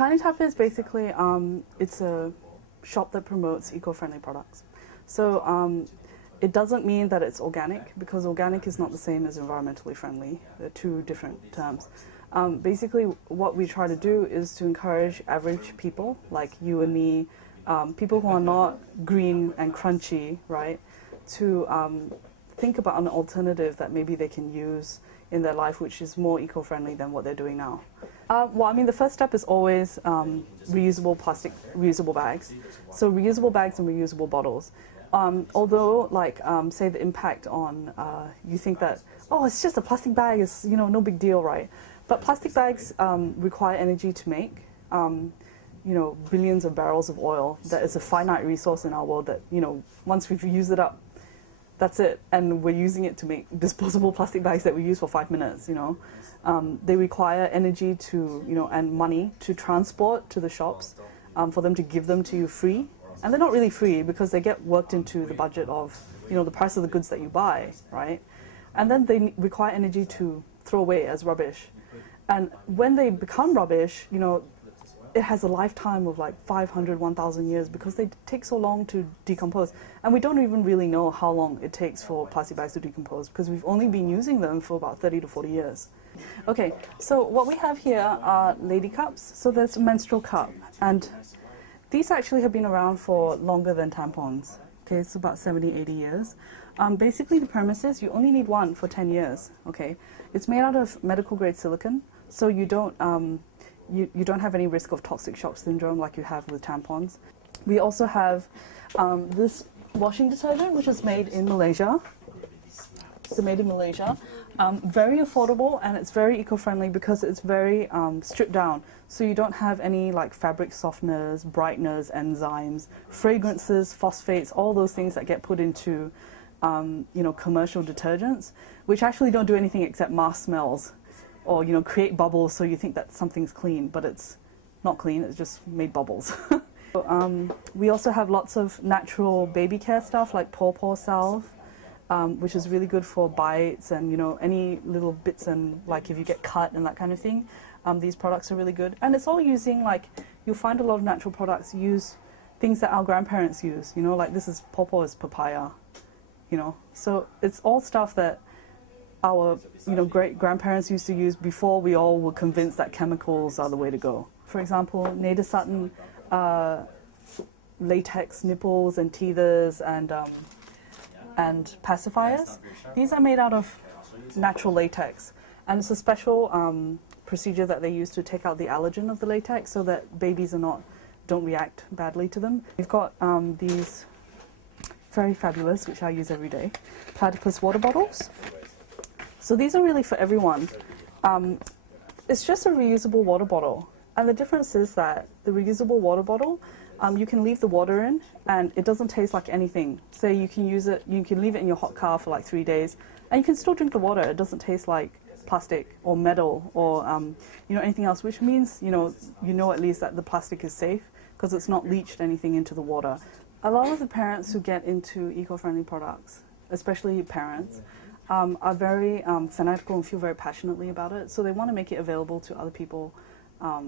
Tiny Tapir is basically, it's a shop that promotes eco-friendly products. So it doesn't mean that it's organic, because organic is not the same as environmentally friendly. They're two different terms. Basically, what we try to do is to encourage average people, like you and me, people who are not green and crunchy, right, to think about an alternative that maybe they can use in their life, which is more eco-friendly than what they're doing now. Well, I mean, the first step is always reusable bags. So reusable bags and reusable bottles. Although, like, say the impact on, you think that, oh, it's just a plastic bag, it's, you know, no big deal, right? But plastic bags require energy to make. You know, billions of barrels of oil. That is a finite resource in our world that, you know, once we've used it up, that's it. And we're using it to make disposable plastic bags that we use for 5 minutes, you know. They require energy to, you know, and money to transport to the shops, for them to give them to you free. And they're not really free because they get worked into the budget of, you know, the price of the goods that you buy, right? And then they require energy to throw away as rubbish. And when they become rubbish, you know, it has a lifetime of like 500, 1,000 years because they take so long to decompose. And we don't even really know how long it takes for plastic bags to decompose because we've only been using them for about 30 to 40 years. Okay, so what we have here are lady cups. So there's a menstrual cup. And these actually have been around for longer than tampons. Okay, it's about 70, 80 years. Basically, the premise is you only need one for 10 years. Okay, it's made out of medical grade silicone, so you don't have any risk of toxic shock syndrome like you have with tampons. We also have this washing detergent, which is made in Malaysia. So made in Malaysia. Very affordable, and it's very eco-friendly because it's very stripped down. So you don't have any like fabric softeners, brighteners, enzymes, fragrances, phosphates, all those things that get put into you know, commercial detergents, which actually don't do anything except mask smells, or, you know, create bubbles so you think that something's clean, but it's not clean, it's just made bubbles. We also have lots of natural baby care stuff like paw salve, which is really good for bites and, you know, any little bits, and like if you get cut and that kind of thing. These products are really good. And it's all using, like, you'll find a lot of natural products use things that our grandparents use, you know, like this is paw is papaya, you know. So it's all stuff that our, you know, great-grandparents used to use before we all were convinced that chemicals are the way to go. For example, Nada Sutton latex nipples and teethers and pacifiers. These are made out of natural latex, and it's a special procedure that they use to take out the allergen of the latex so that babies don't react badly to them. We've got these very fabulous, which I use every day, platypus water bottles. So these are really for everyone. It's just a reusable water bottle, and the difference is that the reusable water bottle, you can leave the water in and it doesn't taste like anything. Say you can use it, you can leave it in your hot car for like 3 days and you can still drink the water. It doesn't taste like plastic or metal or you know, anything else, which means, you know at least that the plastic is safe because it's not leached anything into the water. A lot of the parents who get into eco-friendly products, especially parents, are very fanatical and feel very passionately about it, so they want to make it available to other people,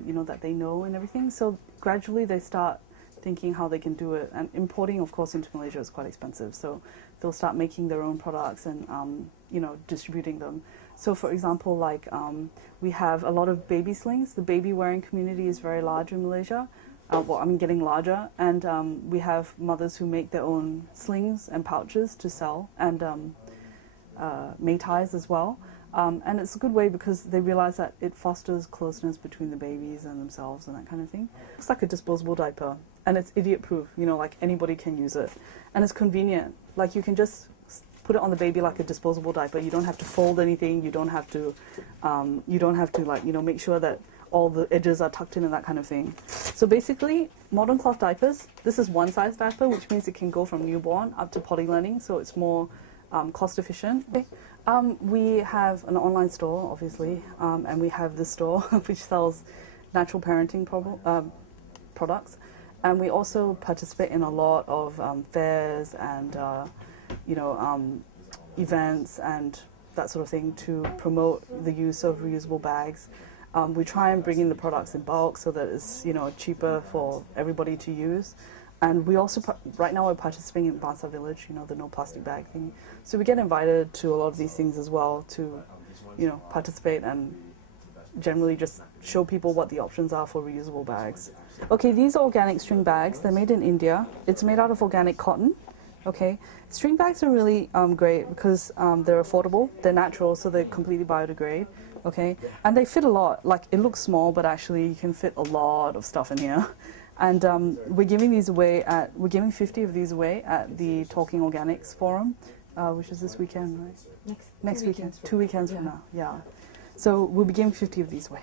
you know, that they know and everything. So gradually they start thinking how they can do it, and importing, of course, into Malaysia is quite expensive, so they'll start making their own products and you know, distributing them. So for example, like we have a lot of baby slings. The baby wearing community is very large in Malaysia. Well, I mean, getting larger, and we have mothers who make their own slings and pouches to sell, and May ties as well. And it's a good way because they realize that it fosters closeness between the babies and themselves and that kind of thing. It's like a disposable diaper, and it's idiot-proof, you know, like anybody can use it. And it's convenient. Like you can just put it on the baby like a disposable diaper. You don't have to fold anything, you don't have to like, you know, make sure that all the edges are tucked in and that kind of thing. So basically, modern cloth diapers, this is one size diaper, which means it can go from newborn up to potty learning, so it's more cost efficient. Okay. We have an online store, obviously, and we have this store which sells natural parenting products, and we also participate in a lot of fairs and you know, events and that sort of thing to promote the use of reusable bags. We try and bring in the products in bulk so that it's, you know, cheaper for everybody to use. And we also, right now we're participating in Bangsa Village, you know, the no plastic bag thing. So we get invited to a lot of these things as well to, you know, participate and generally just show people what the options are for reusable bags. Okay, these are organic string bags. They're made in India. It's made out of organic cotton. Okay, string bags are really great because they're affordable, they're natural, so they completely biodegrade. Okay, and they fit a lot. Like, it looks small, but actually you can fit a lot of stuff in here. And we're giving these away at, we're giving 50 of these away at the Talking Organics Forum, which is this weekend, right? Next weekend. 2 weekends from now, yeah. So we'll be giving 50 of these away.